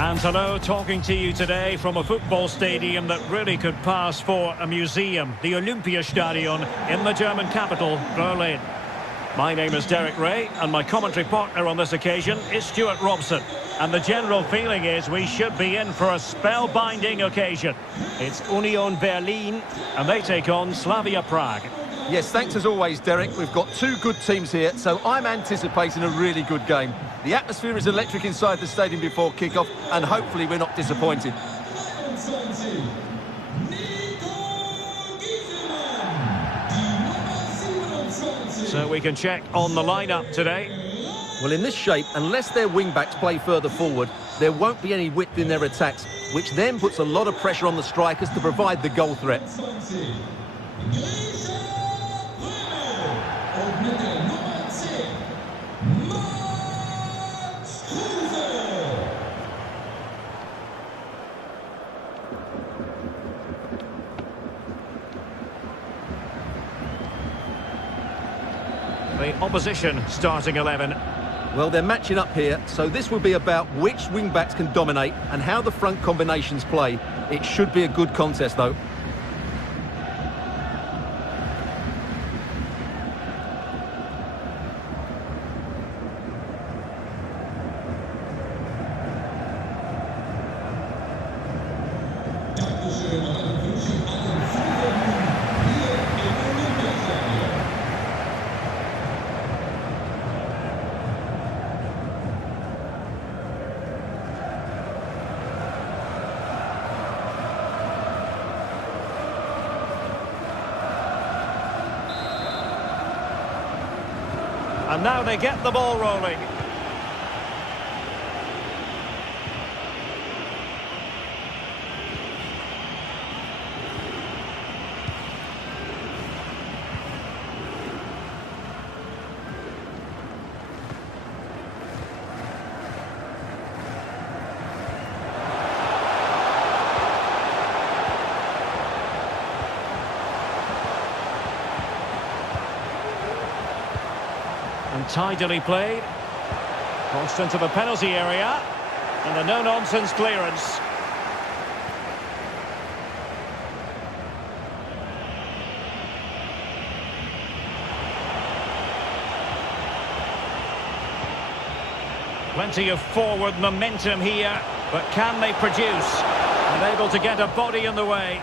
And hello, talking to you today from a football stadium that really could pass for a museum, the Olympiastadion in the German capital, Berlin. My name is Derek Ray, and my commentary partner on this occasion is Stuart Robson. And the general feeling is we should be in for a spellbinding occasion. It's Union Berlin, and they take on Slavia Prague. Yes, thanks as always, Derek. We've got two good teams here, so I'm anticipating a really good game. The atmosphere is electric inside the stadium before kick-off, and hopefully we're not disappointed. So we can check on the lineup today. Well, in this shape, unless their wing-backs play further forward, there won't be any width in their attacks, which then puts a lot of pressure on the strikers to provide the goal threat. The opposition starting 11. Well, they're matching up here, so this will be about which wing-backs can dominate and how the front combinations play. It should be a good contest, though. And now they get the ball rolling. And tidily played. Crossed into the penalty area. And a no-nonsense clearance. Plenty of forward momentum here. But can they produce? Unable to get a body in the way.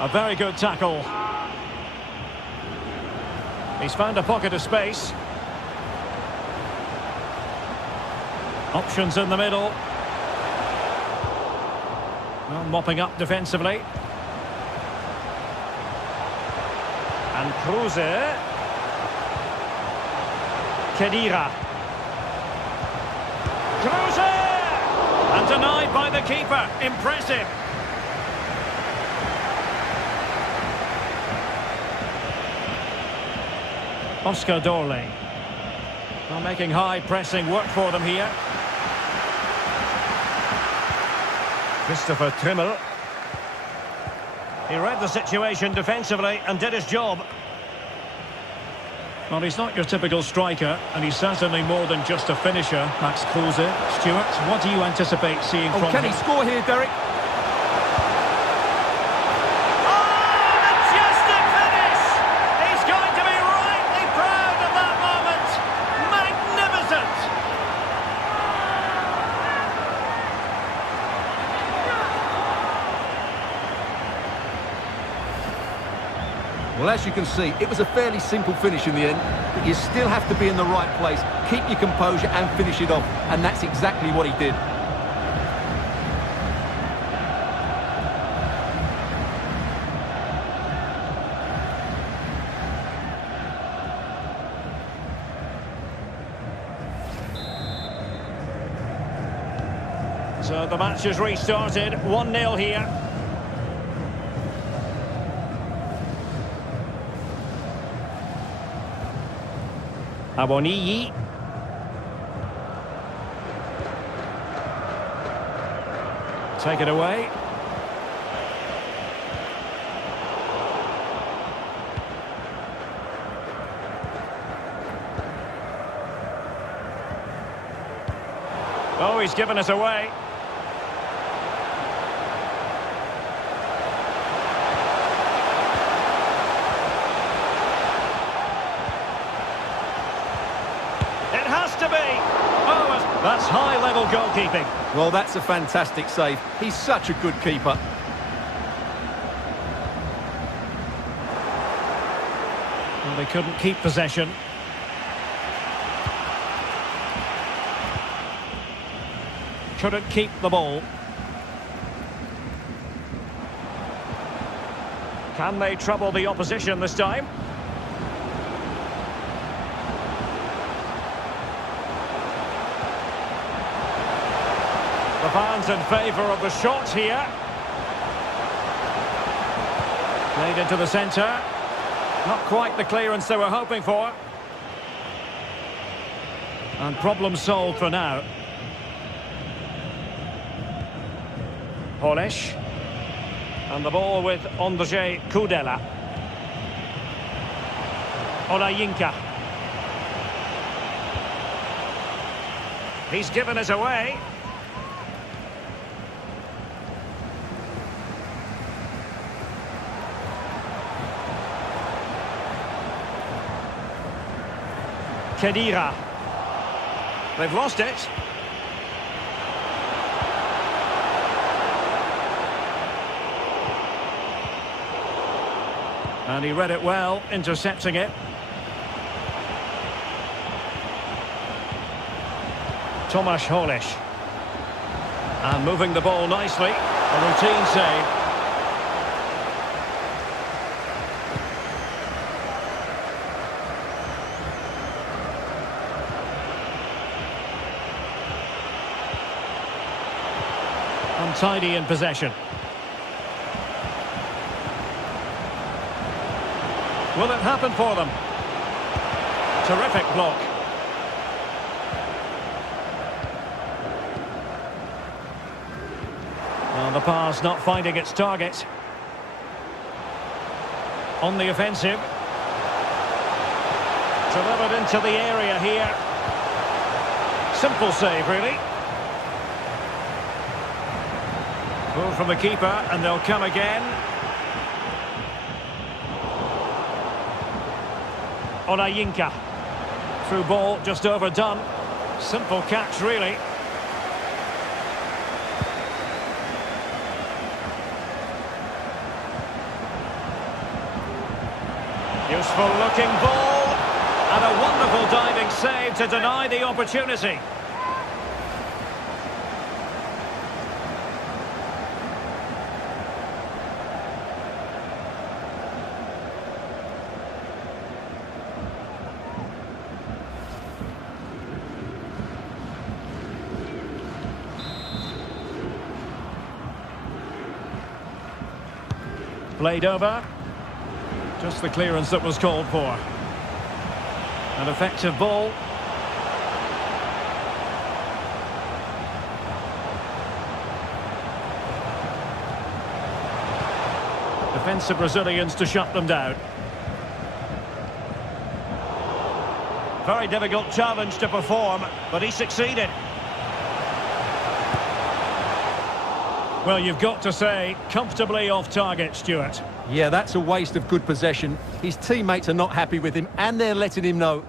A very good tackle. He's found a pocket of space. Options in the middle. Well, mopping up defensively. And Kruse. Kedira. Kruse! And denied by the keeper. Impressive. Oscar Dorley. Well, making high pressing work for them here. Christopher Trimmel. He read the situation defensively and did his job. Well, he's not your typical striker, and he's certainly more than just a finisher, Max Kruse. Stuart, what do you anticipate seeing from him? Can he score here, Derek? Well, as you can see, it was a fairly simple finish in the end, but you still have to be in the right place, keep your composure and finish it off, and that's exactly what he did. So the match has restarted, 1-0 here. Aboniyi. Take it away. Oh, he's given us away. It has to be. Oh, that's high-level goalkeeping. Well, that's a fantastic save. He's such a good keeper. Well, they couldn't keep possession. Couldn't keep the ball. Can they trouble the opposition this time? The fans in favour of the shot here. Played into the centre. Not quite the clearance they were hoping for. And problem solved for now. Polish. And the ball with Ondrzej Kudela. Olajinka. He's given us away. Khedira. They've lost it. And he read it well, intercepting it. Tomasz Holish. And moving the ball nicely. A routine save. Untidy in possession. Will it happen for them? Terrific block. Well, the pass not finding its target. On the offensive. Delivered into the area here. Simple save, really. Move from the keeper, and they'll come again. Olajinka. Through ball, just overdone. Simple catch, really. Useful looking ball. And a wonderful diving save to deny the opportunity. Played over. Just the clearance that was called for. An effective ball. Defensive Brazilians to shut them down. Very difficult challenge to perform, but he succeeded. Well, you've got to say, comfortably off target, Stuart. Yeah, that's a waste of good possession. His teammates are not happy with him, and they're letting him know.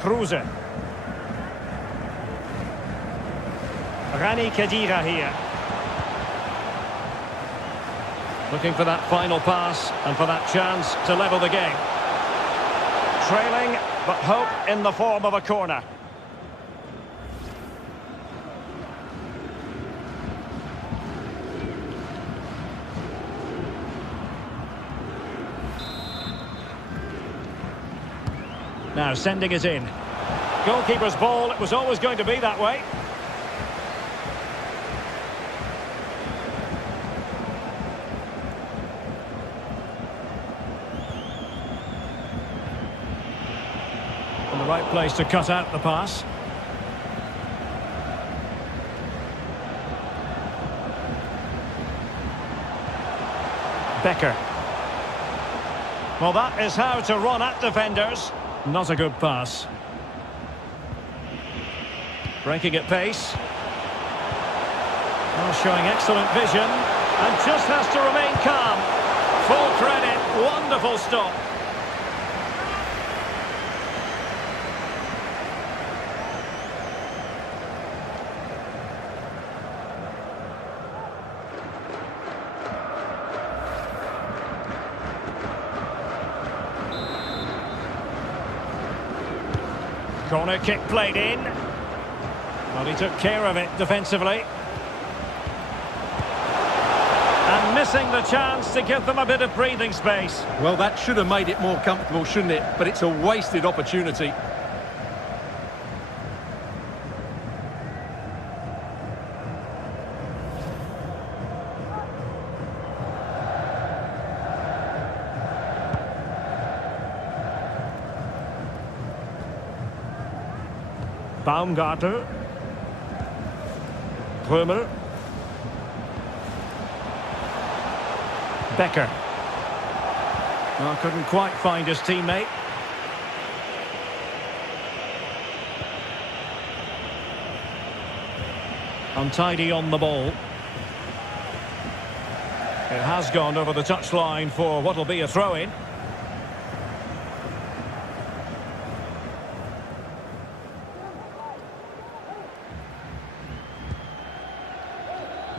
Kruse. Rani Khedira here. Looking for that final pass and for that chance to level the game. Trailing, but hope in the form of a corner. Now sending it in. Goalkeeper's ball, it was always going to be that way. right place to cut out the pass. Becker. Well, that is how to run at defenders. Not a good pass. Breaking at pace. Oh, showing excellent vision. And just has to remain calm. Full credit. Wonderful stop. Corner kick played in. Well, he took care of it defensively. And missing the chance to give them a bit of breathing space. Well, that should have made it more comfortable, shouldn't it? But it's a wasted opportunity. Baumgartel. Römer. Becker. Well, couldn't quite find his teammate. Untidy on the ball. It has gone over the touchline for what will be a throw-in.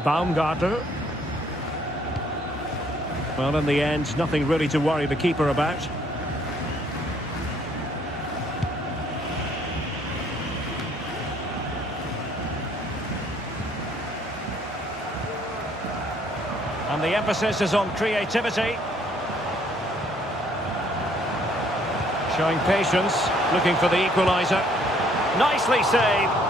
Baumgartel. Well, in the end, nothing really to worry the keeper about. And the emphasis is on creativity. Showing patience, looking for the equaliser. Nicely saved.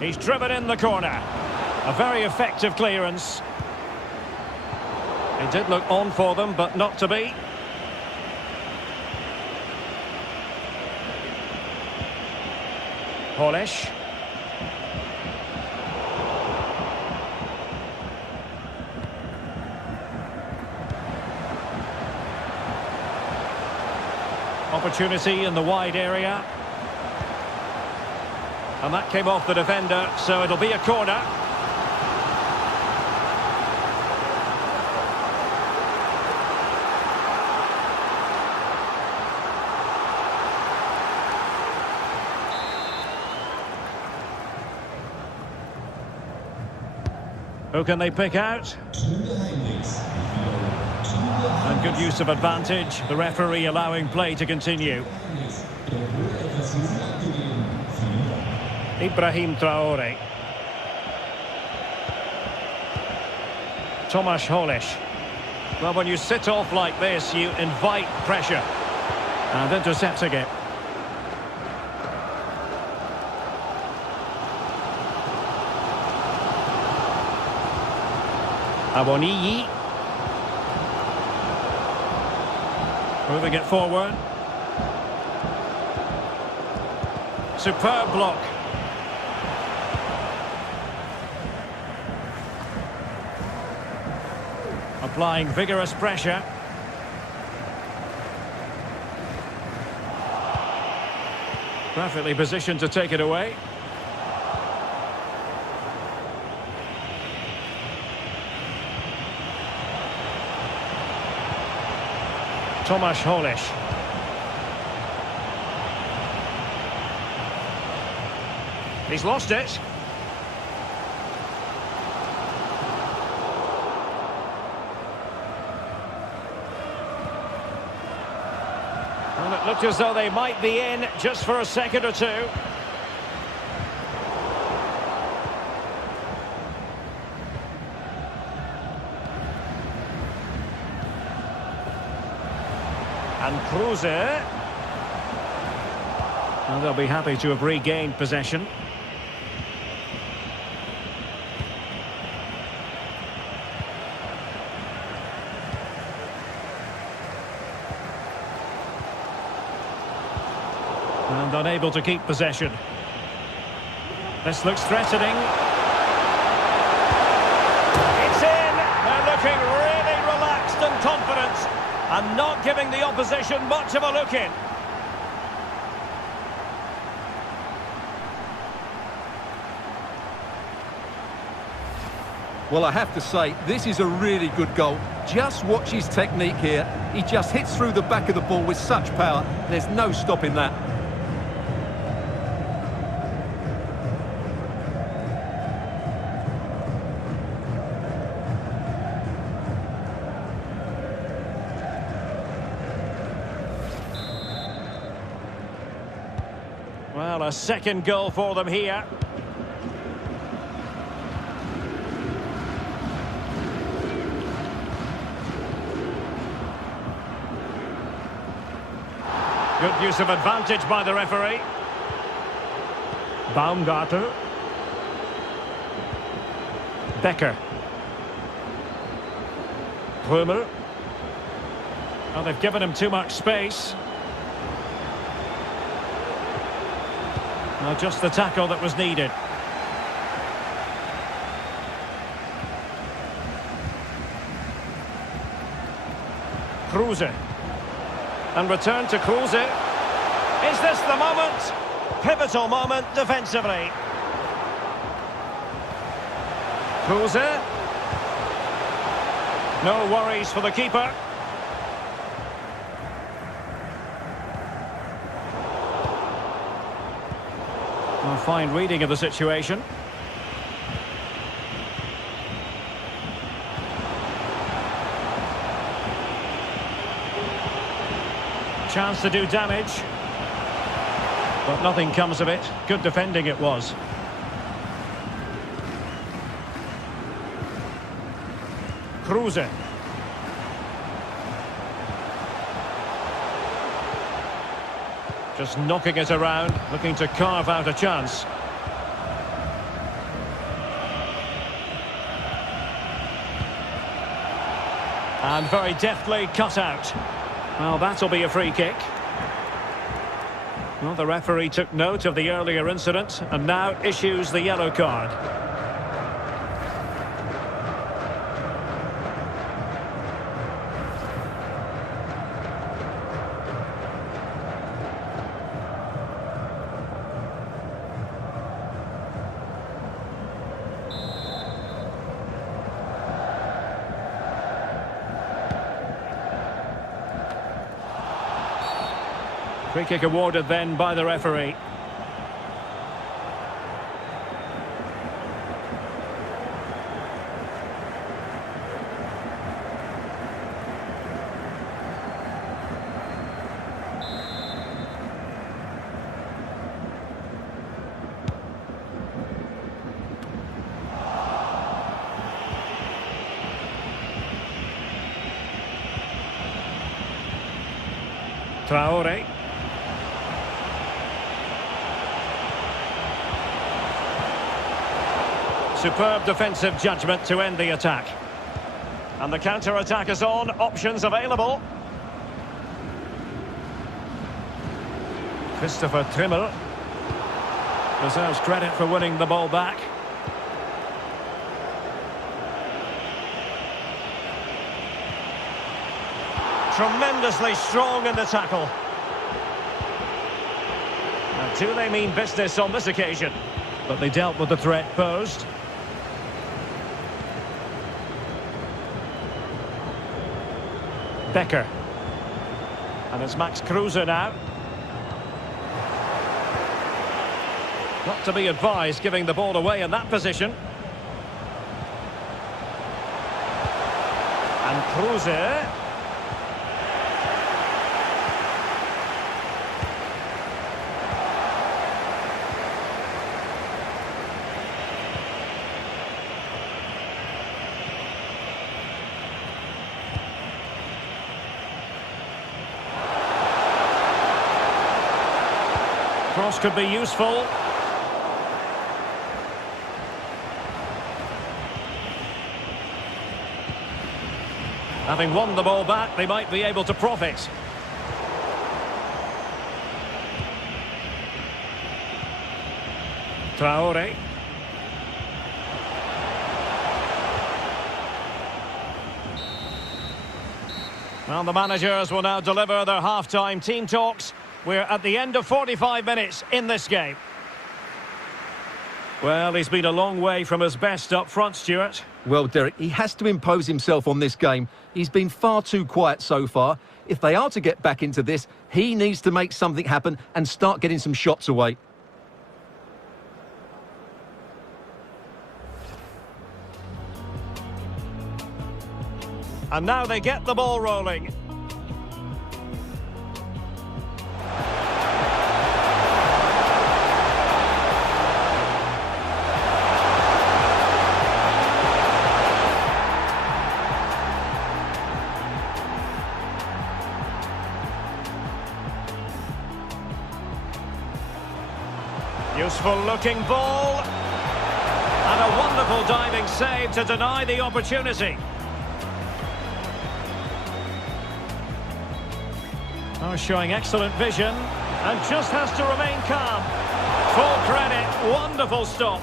He's driven in the corner. A very effective clearance. It did look on for them, but not to be. Polish. Opportunity in the wide area. And that came off the defender, so it'll be a corner. Who can they pick out? And good use of advantage, the referee allowing play to continue. Ibrahim Traore. Tomasz Holish. Well, when you sit off like this, you invite pressure. And intercepting it. Aboniyi. Moving it forward. Superb block. Applying vigorous pressure. Perfectly positioned to take it away. Tomasz Holish. He's lost it. And it looked as though they might be in just for a second or two. And Kruse. Well, they'll be happy to have regained possession. And unable to keep possession. This looks threatening. It's in! They're looking really relaxed and confident, and not giving the opposition much of a look in. Well, I have to say, this is a really good goal. Just watch his technique here. He just hits through the back of the ball with such power. There's no stopping that. Well, a second goal for them here. Good use of advantage by the referee. Baumgartner. Becker. Römer. Well, they've given him too much space. Well, just the tackle that was needed. Kruse. And return to Kruse. Is this the moment? Pivotal moment defensively. Kruse. No worries for the keeper. A fine reading of the situation. Chance to do damage, but nothing comes of it. Good defending it was. Kruse. Just knocking it around, looking to carve out a chance. And very deftly cut out. Well, that'll be a free kick. Well, the referee took note of the earlier incident and now issues the yellow card. Free kick awarded then by the referee. Traore. Superb defensive judgment to end the attack. And the counter-attack is on, options available. Christopher Trimmel deserves credit for winning the ball back. Tremendously strong in the tackle. Now, do they mean business on this occasion? But they dealt with the threat posed. Becker. And it's Max Kruse now. Not to be advised giving the ball away in that position. And Kruse. Cross could be useful. Having won the ball back, they might be able to profit. Traore. Well, the managers will now deliver their half-time team talks. We're at the end of 45 minutes in this game. Well, he's been a long way from his best up front, Stuart. Well, Derek, he has to impose himself on this game. He's been far too quiet so far. If they are to get back into this, he needs to make something happen and start getting some shots away. And now they get the ball rolling. Useful looking ball. And a wonderful diving save to deny the opportunity. Oh, showing excellent vision and just has to remain calm. Full credit, wonderful stop.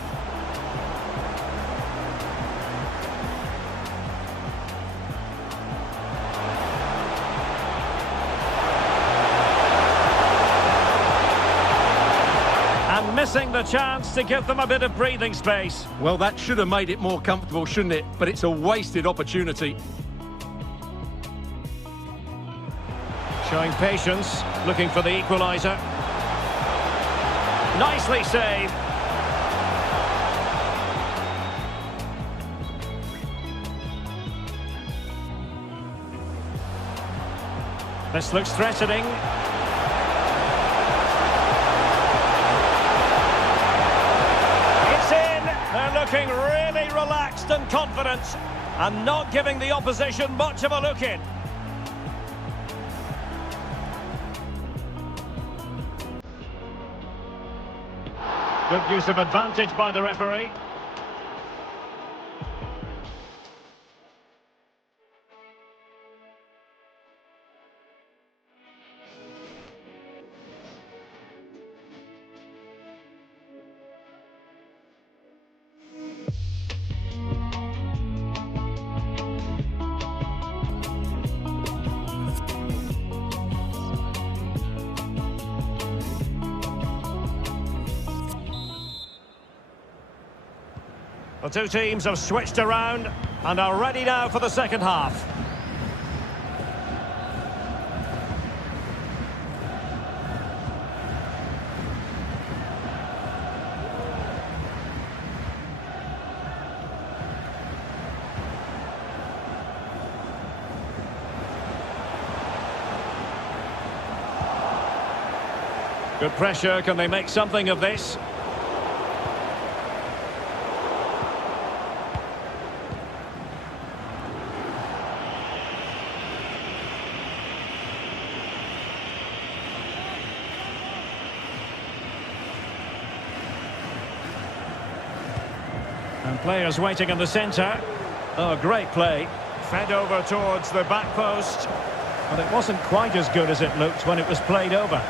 And missing the chance to give them a bit of breathing space. Well, that should have made it more comfortable, shouldn't it? But it's a wasted opportunity. Showing patience, looking for the equaliser. Nicely saved. This looks threatening. It's in. They're looking really relaxed and confident and not giving the opposition much of a look in. Good use of advantage by the referee. The two teams have switched around and are ready now for the second half. Good pressure, can they make something of this? And players waiting in the centre. Oh, great play. Fed over towards the back post. But it wasn't quite as good as it looked when it was played over.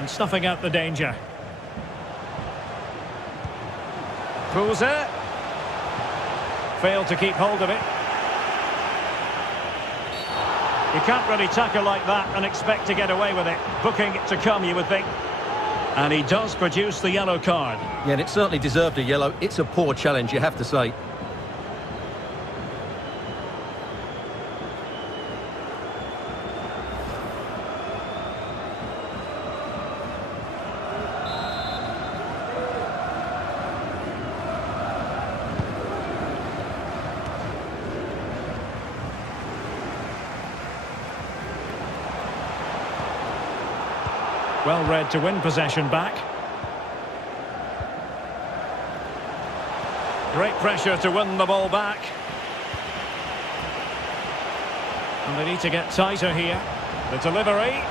And snuffing out the danger. Kruse. Failed to keep hold of it. You can't really tackle like that and expect to get away with it. Booking to come, you would think. And he does produce the yellow card. Yeah, and it certainly deserved a yellow. It's a poor challenge, you have to say. Well read to win possession back. Great pressure to win the ball back. And they need to get tighter here. The delivery.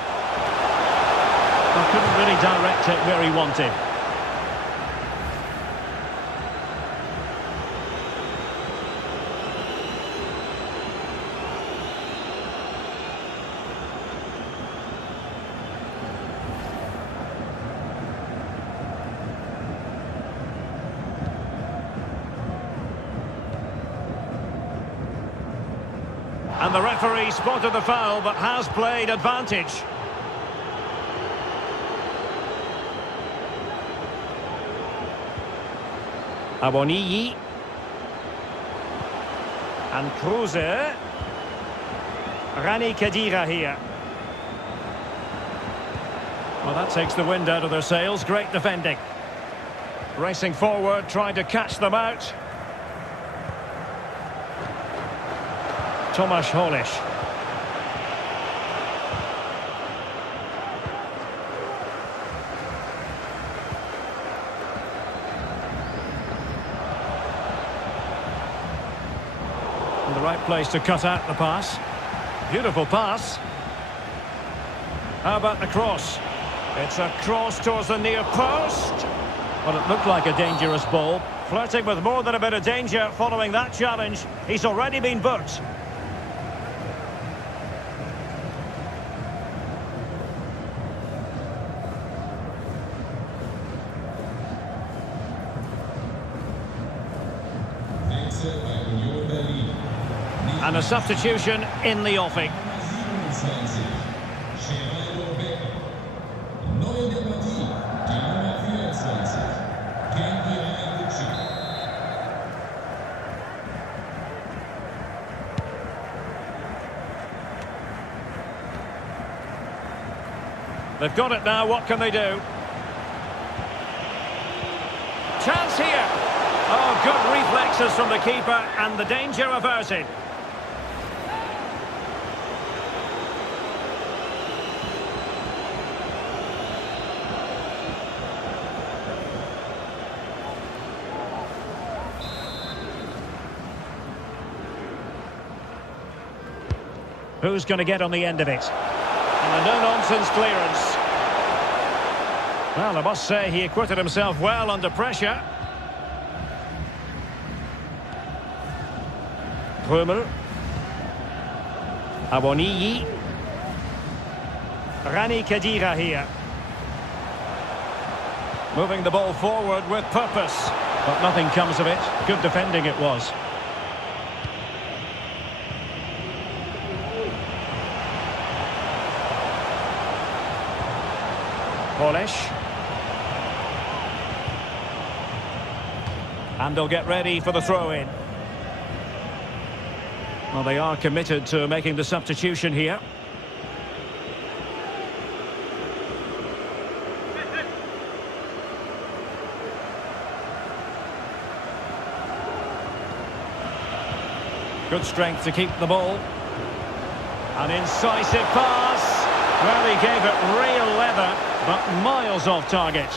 Well, couldn't really direct it where he wanted. And the referee spotted the foul, but has played advantage. Aboniyi. And Kruse. Rani Khedira here. Well, that takes the wind out of their sails. Great defending. Racing forward, trying to catch them out. Tomasz Holish. In the right place to cut out the pass. Beautiful pass. How about the cross? It's a cross towards the near post. Well, it looked like a dangerous ball. Flirting with more than a bit of danger following that challenge. He's already been booked. And a substitution in the offing. They've got it now, what can they do? Chance here! Oh, good reflexes from the keeper and the danger averted. Who's going to get on the end of it? And a no-nonsense clearance. Well, I must say he acquitted himself well under pressure. Römer. Aboniyi. Rani Khedira here. Moving the ball forward with purpose. But nothing comes of it. Good defending it was. Polish. And they'll get ready for the throw-in. Well, they are committed to making the substitution here. Good strength to keep the ball. An incisive pass. Well, he gave it real leather, but miles off target.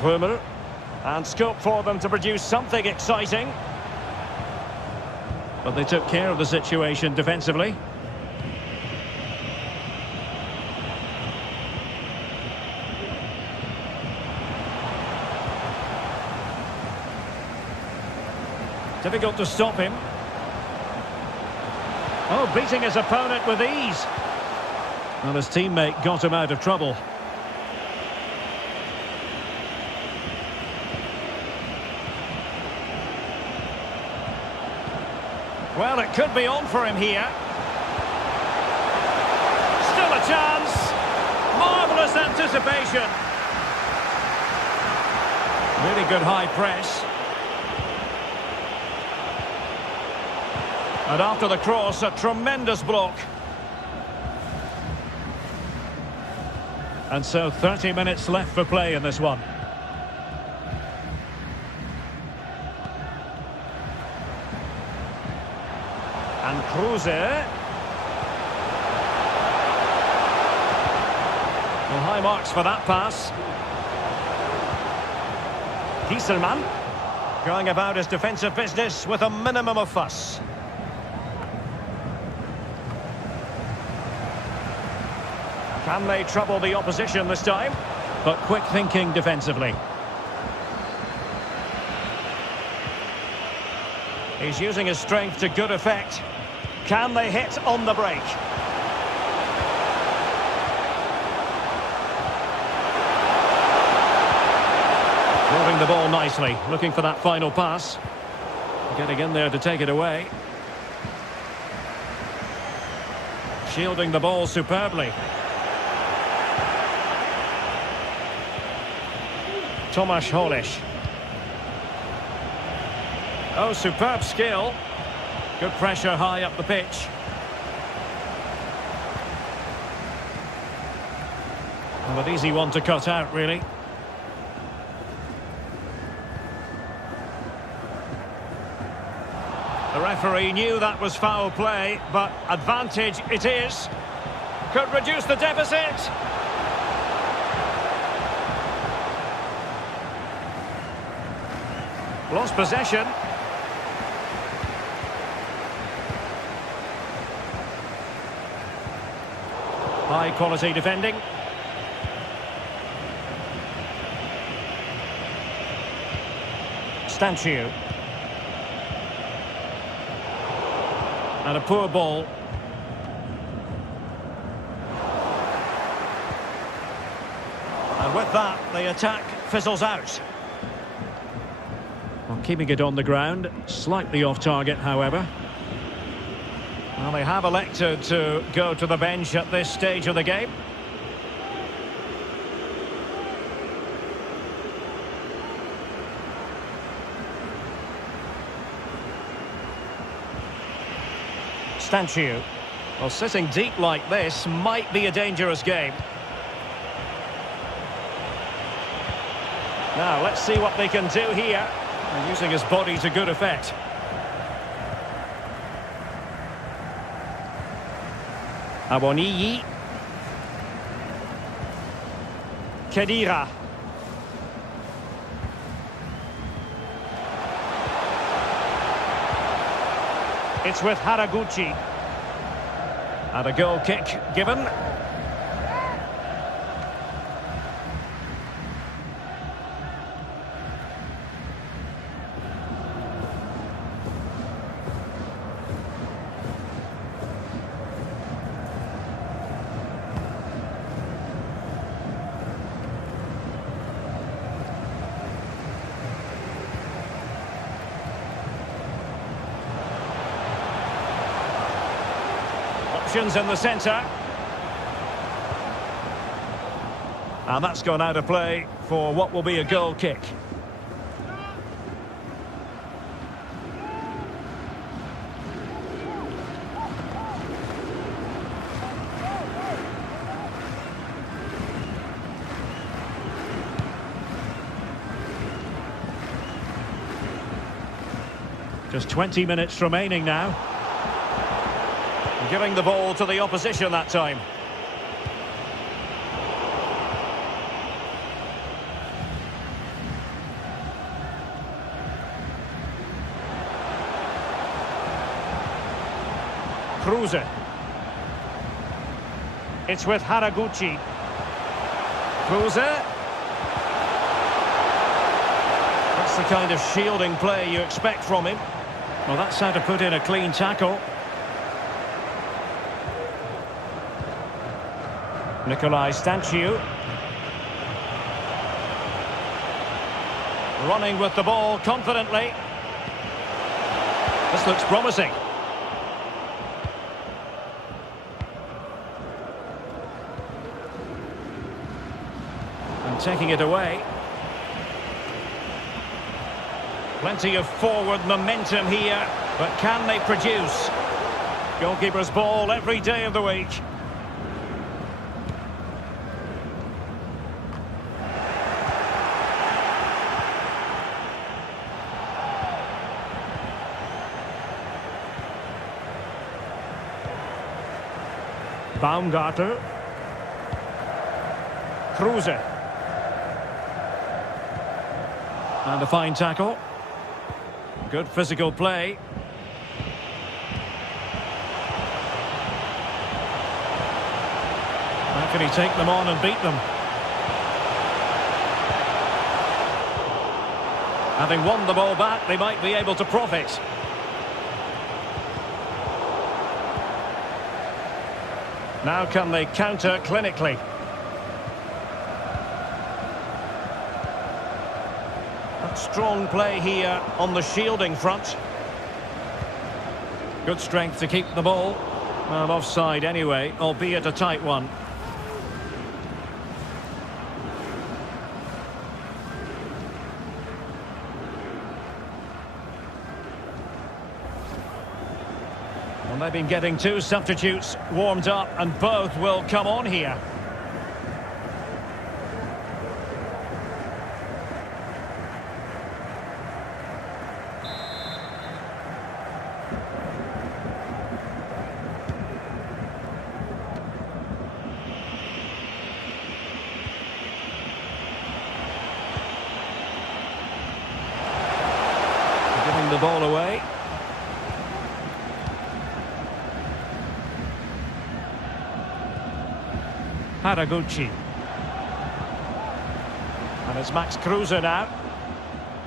Römer, and scope for them to produce something exciting. But they took care of the situation defensively. Difficult to stop him. Oh, beating his opponent with ease. Well, his teammate got him out of trouble. Well, it could be on for him here. Still a chance. Marvellous anticipation. Really good high press. And after the cross, a tremendous block. And so 30 minutes left for play in this one. And Kruse. Well, high marks for that pass. Gieselman going about his defensive business with a minimum of fuss. Can they trouble the opposition this time? But quick thinking defensively. He's using his strength to good effect. Can they hit on the break? Moving the ball nicely, looking for that final pass. Getting in there to take it away. Shielding the ball superbly. Tomasz Holisz. Oh, superb skill. Good pressure high up the pitch. Well, an easy one to cut out, really. The referee knew that was foul play, but advantage it is. Could reduce the deficit. Lost possession. High quality defending. Stanciu. And a poor ball. And with that, the attack fizzles out. Well, keeping it on the ground, slightly off target, however. Well, they have elected to go to the bench at this stage of the game. Stanciu. Well, sitting deep like this might be a dangerous game. Now, let's see what they can do here. And using his body to good effect. Awoniyi. Khedira. It's with Haraguchi. And a goal kick given. Options in the centre. And that's gone out of play for what will be a goal kick. Just 20 minutes remaining now. Giving the ball to the opposition that time. Kruse. It's with Haraguchi. Kruse. That's the kind of shielding play you expect from him. Well, that's how to put in a clean tackle. Nikolai Stanciu. Running with the ball confidently. This looks promising. And taking it away. Plenty of forward momentum here, but can they produce? Goalkeeper's ball every day of the week. Baumgartel. Kruse. And a fine tackle. Good physical play. How can he take them on and beat them? Having won the ball back, they might be able to profit. Now can they counter clinically? Strong play here on the shielding front. Good strength to keep the ball. Well, offside anyway, albeit a tight one. Well, they've been getting two substitutes warmed up, and both will come on here. Giving the ball away. Haraguchi. And it's Max Kruse now.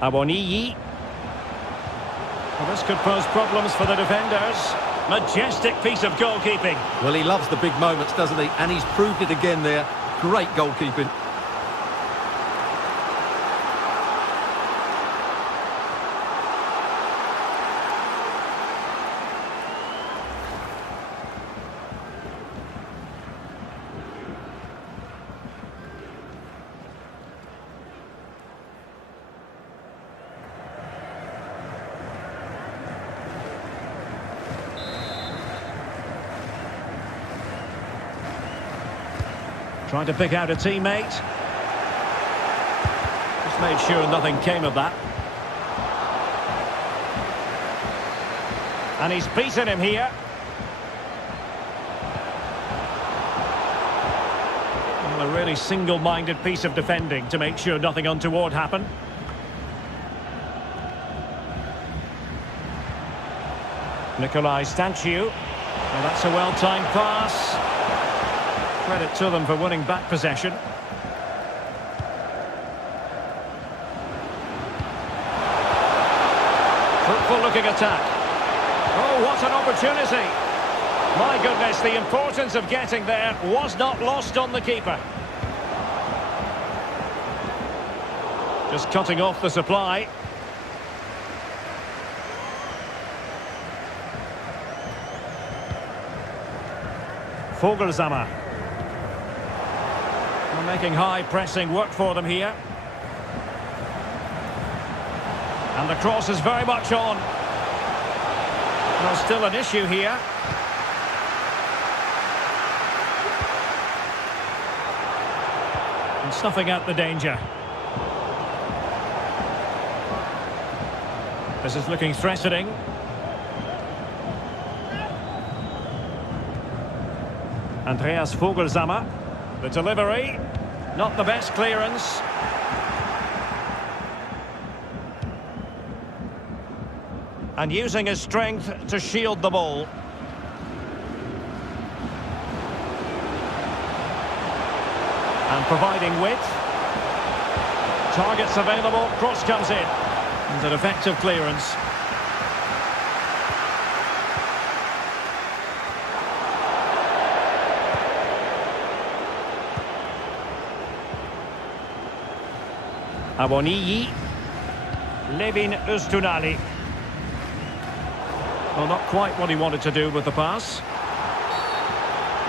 Awoniyi. Well, this could pose problems for the defenders. Majestic piece of goalkeeping. Well, he loves the big moments, doesn't he? And he's proved it again there. Great goalkeeping. Trying to pick out a teammate. Just made sure nothing came of that. And he's beaten him here. Well, a really single-minded piece of defending to make sure nothing untoward happened. Nikolai Stanciu. Well, that's a well-timed pass. Credit to them for winning back possession. Fruitful looking attack. Oh, what an opportunity. My goodness, the importance of getting there was not lost on the keeper. Just cutting off the supply. Vogelsammer. Making high pressing work for them here. And the cross is very much on. Well, still an issue here. And snuffing out the danger. This is looking threatening. Andreas Vogelsammer. The delivery. Not the best clearance. And using his strength to shield the ball. And providing width. Targets available, cross comes in. And an effective clearance. Awoniyi. Levin Öztunali. Well, not quite what he wanted to do with the pass.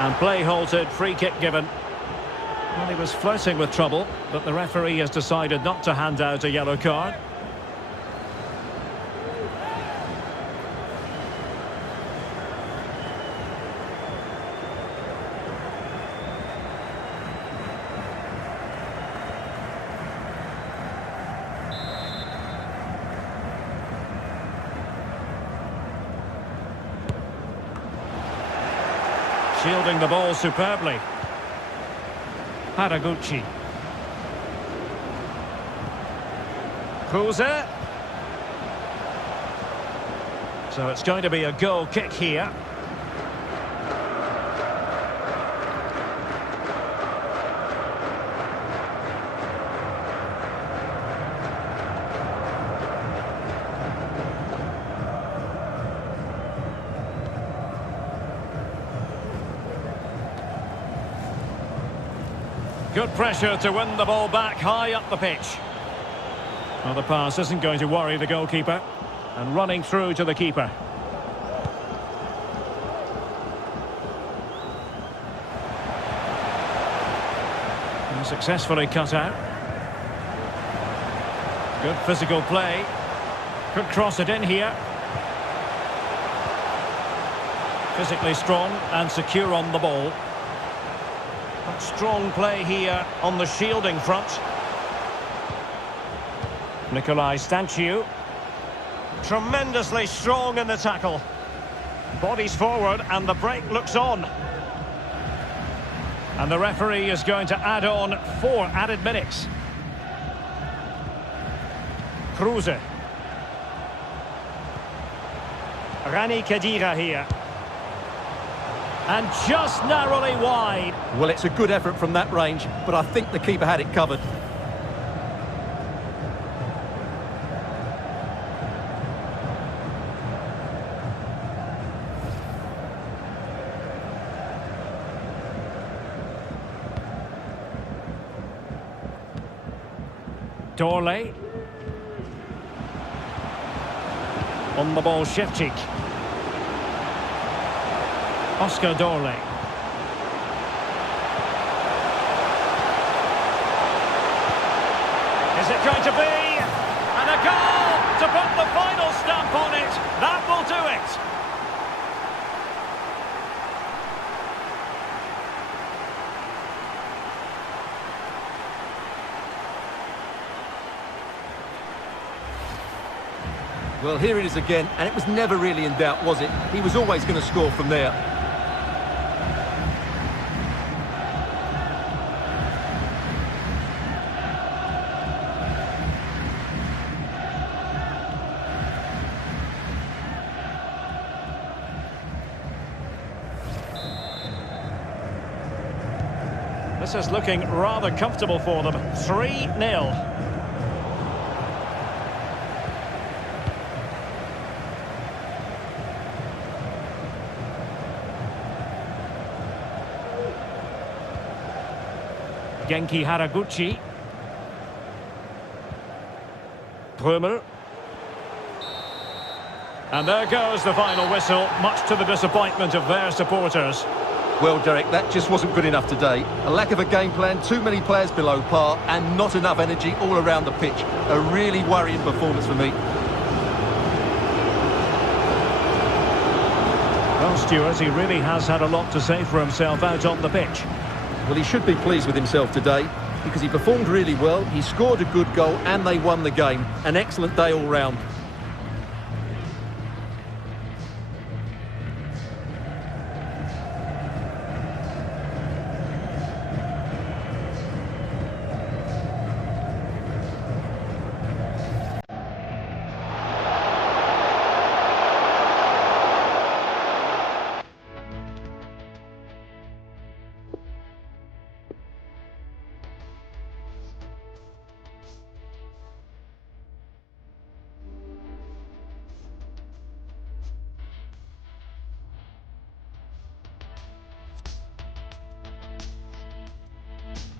And play halted, free kick given. Well, he was flirting with trouble, but the referee has decided not to hand out a yellow card. Shielding the ball superbly. Haraguchi. Kruse. So it's going to be a goal kick here. Good pressure to win the ball back high up the pitch. Well, the pass isn't going to worry the goalkeeper. And running through to the keeper. And successfully cut out. Good physical play. Could cross it in here. Physically strong and secure on the ball. But strong play here on the shielding front. Nikolai Stanciu. Tremendously strong in the tackle. Bodies forward and the break looks on. And the referee is going to add on 4 added minutes. Kruse. Rani Khedira here. And just narrowly wide. Well, it's a good effort from that range, but I think the keeper had it covered. Dorley. On the ball, Shevchik. Oscar Dorley. Is it going to be? And a goal to put the final stamp on it. That will do it. Well, here it is again, and it was never really in doubt, was it? He was always going to score from there. This is looking rather comfortable for them. 3-0. Genki Haraguchi. Prömel. And there goes the final whistle, much to the disappointment of their supporters. Well, Derek, that just wasn't good enough today. A lack of a game plan, too many players below par, and not enough energy all around the pitch. A really worrying performance for me. Well, Stuart, he really has had a lot to say for himself out on the pitch. Well, he should be pleased with himself today because he performed really well, he scored a good goal and they won the game. An excellent day all round.